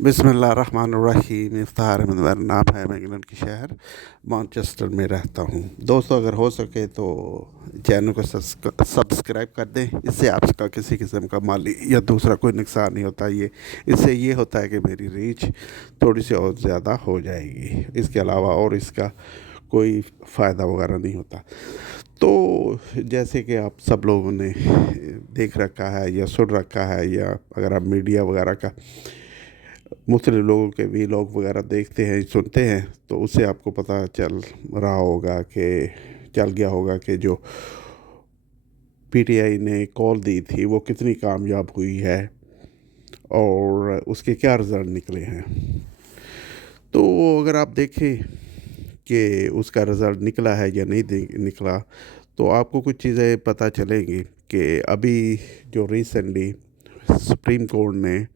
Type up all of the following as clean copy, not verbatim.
बिस्मिल्लाहिर्रहमानिर्रहीम। इफ्तार अहमद मेरा नाम है। मैं इंग्लैंड के शहर मानचेस्टर में रहता हूँ। दोस्तों, अगर हो सके तो चैनल को सब्सक्राइब कर दें। इससे आपका किसी किस्म का माली या दूसरा कोई नुकसान नहीं होता। इससे ये होता है कि मेरी रीच थोड़ी सी और ज़्यादा हो जाएगी। इसके अलावा और इसका कोई फ़ायदा वगैरह नहीं होता। तो जैसे कि आप सब लोगों ने देख रखा है या सुन रखा है, या अगर आप मीडिया वगैरह का मुख्तलिफ लोगों के वीलॉग वगैरह देखते हैं, सुनते हैं, तो उससे आपको पता चल रहा होगा कि चल गया होगा कि जो पीटीआई ने कॉल दी थी वो कितनी कामयाब हुई है और उसके क्या रिज़ल्ट निकले हैं। तो अगर आप देखें कि उसका रिज़ल्ट निकला है या नहीं निकला, तो आपको कुछ चीज़ें पता चलेंगी कि अभी जो रिसेंटली सुप्रीम कोर्ट ने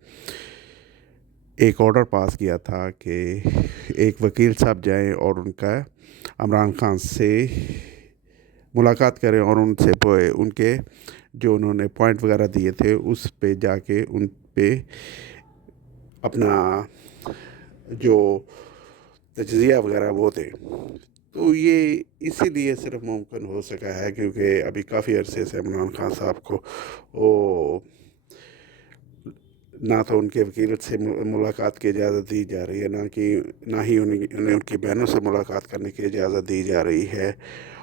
एक ऑर्डर पास किया था कि एक वकील साहब जाएं और उनका इमरान खान से मुलाकात करें और उनके जो उन्होंने पॉइंट वगैरह दिए थे उस पे जाके उन पे अपना जो तज्ज़िया वगैरह वो थे। तो ये इसीलिए सिर्फ मुमकिन हो सका है क्योंकि अभी काफ़ी अरसे से इमरान खान साहब को वो ना तो उनके वकील से मुलाकात की इजाज़त दी जा रही है, ना ही उन्हें उनकी बहनों से मुलाकात करने की इजाज़त दी जा रही है,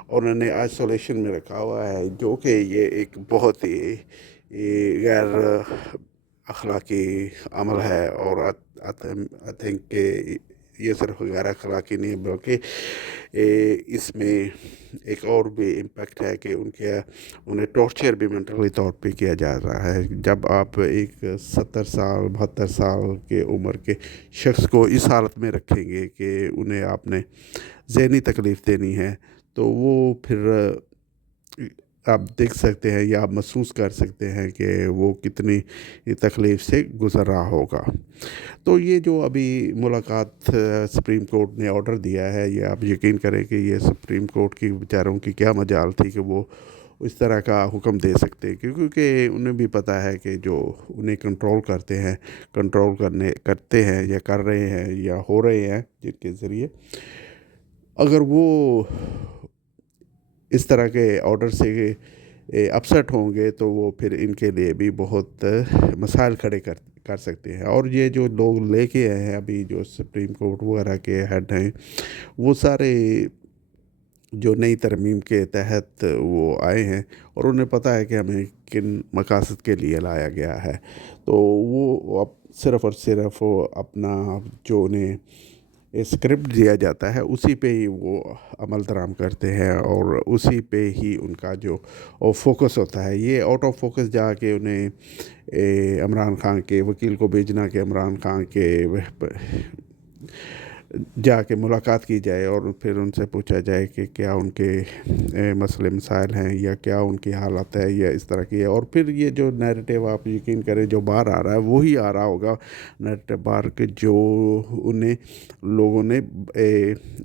और उन्हें आइसोलेशन में रखा हुआ है, जो कि ये एक बहुत ही गैर अखलाकी अमल है। और आई थिंक कि ये सिर्फ गैर अखलाकी नहीं बल्कि इसमें एक और भी इम्पेक्ट है कि उन्हें टॉर्चर भी मेंटली तौर पे किया जा रहा है। जब आप एक 70 साल 72 साल के उम्र के शख्स को इस हालत में रखेंगे कि उन्हें आपने ज़हनी तकलीफ़ देनी है, तो वो फिर आप देख सकते हैं या आप महसूस कर सकते हैं कि वो कितनी तकलीफ़ से गुज़र रहा होगा। तो ये जो अभी मुलाकात सुप्रीम कोर्ट ने ऑर्डर दिया है, ये आप यकीन करें कि ये सुप्रीम कोर्ट की बेचारों की क्या मजाल थी कि वो इस तरह का हुक्म दे सकते, क्योंकि उन्हें भी पता है कि जो उन्हें कंट्रोल करते हैं या कर रहे हैं या हो रहे हैं जिनके ज़रिए, अगर वो इस तरह के ऑर्डर से अपसेट होंगे तो वो फिर इनके लिए भी बहुत मसाइल खड़े कर सकते हैं। और ये जो लोग लेके आए हैं अभी जो सुप्रीम कोर्ट वगैरह के हेड हैं, वो सारे जो नई तरमीम के तहत वो आए हैं और उन्हें पता है कि हमें किन मकासद के लिए लाया गया है। तो वो अब सिर्फ़ और सिर्फ वो अपना जो उन्हें स्क्रिप्ट दिया जाता है उसी पे ही वो अमल दराम करते हैं और उसी पे ही उनका जो फोकस होता है। ये आउट ऑफ फोकस जाके उन्हें इमरान खान के वकील को भेजना कि इमरान खान के जाके मुलाकात की जाए और फिर उनसे पूछा जाए कि क्या उनके मसले मसाइल हैं या क्या उनकी हालत है या इस तरह की है। और फिर ये जो नैरेटिव आप यकीन करें जो बाहर आ रहा है वही आ रहा होगा नैरेटिव बाहर के, जो उन्हें लोगों ने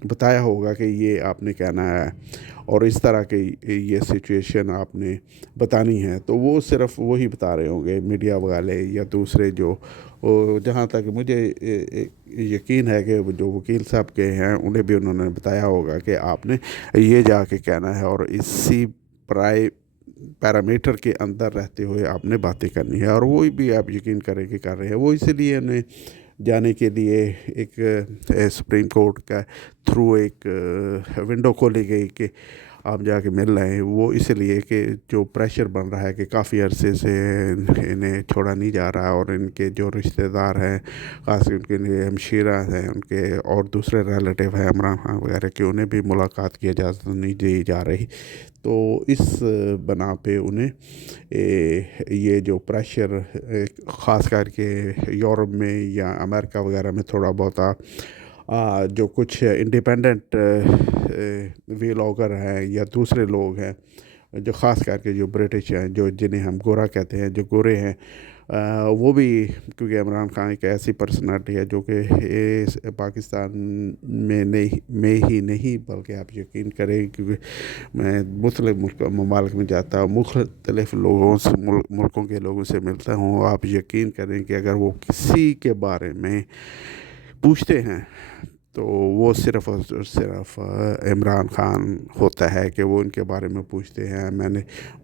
बताया होगा कि ये आपने कहना है और इस तरह की ये सिचुएशन आपने बतानी है, तो वो सिर्फ वही बता रहे होंगे मीडिया वाले या दूसरे जो। जहाँ तक मुझे यकीन है कि जो वकील साहब के हैं उन्हें भी उन्होंने बताया होगा कि आपने ये जाके कहना है और इसी प्राइ पैरामीटर के अंदर रहते हुए आपने बातें करनी है। और वही भी आप यकीन करें कि कर रहे हैं। वो इसीलिए उन्हें जाने के लिए एक सुप्रीम कोर्ट का थ्रू एक विंडो खोली गई कि आप जाके मिल रहे हैं। वो इसलिए कि जो प्रेशर बन रहा है कि काफ़ी अरसे से इन्हें छोड़ा नहीं जा रहा और इनके जो रिश्तेदार हैं, ख़ास उनके लिए हमशीरा हैं उनके और दूसरे रिलेटिव हैं इमरान खान वगैरह की, उन्हें भी मुलाकात की इजाज़त नहीं दी जा रही। तो इस बना पे उन्हें ये जो प्रेशर ख़ास करके यूरोप में या अमेरिका वगैरह में थोड़ा बहुत जो कुछ इंडिपेंडेंट व्लॉगर हैं या दूसरे लोग हैं جو خاص کر کے جو برٹش ہیں، جو جنہیں ہم گورا کہتے ہیں، جو گورے ہیں، وہ بھی، کیونکہ عمران خان ایک ایسی پرسنالٹی ہے جو کہ پاکستان میں ہی نہیں، بلکہ آپ یقین کریں، کیونکہ میں مختلف ممالک میں جاتا ہوں، مختلف لوگوں سے، ملکوں کے لوگوں سے ملتا ہوں، آپ یقین کریں کہ اگر وہ کسی کے بارے میں پوچھتے ہیں تو وہ صرف اور صرف عمران خان ہوتا ہے کہ وہ ان کے بارے میں پوچھتے ہیں۔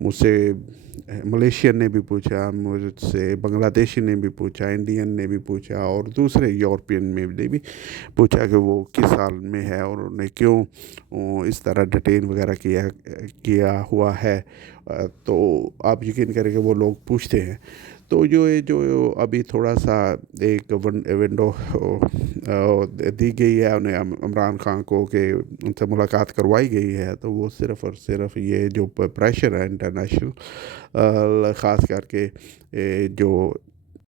مجھ سے ملیشین نے بھی پوچھا، مجھ سے بنگلہ دیشی نے بھی پوچھا، انڈین نے بھی پوچھا، اور دوسرے یورپین میں نے بھی پوچھا کہ وہ کس حال میں ہے اور انہیں کیوں اس طرح ڈیٹین وغیرہ کیا ہوا ہے۔ تو آپ یقین کریں کہ وہ لوگ پوچھتے ہیں۔ تو جو ابھی تھوڑا سا ایک ونڈو دی گئی ہے انہیں عمران خان کو کہ ان سے ملاقات کروائی گئی ہے، تو وہ صرف اور صرف یہ جو پریشر ہے انٹرنیشنل، خاص کر کے جو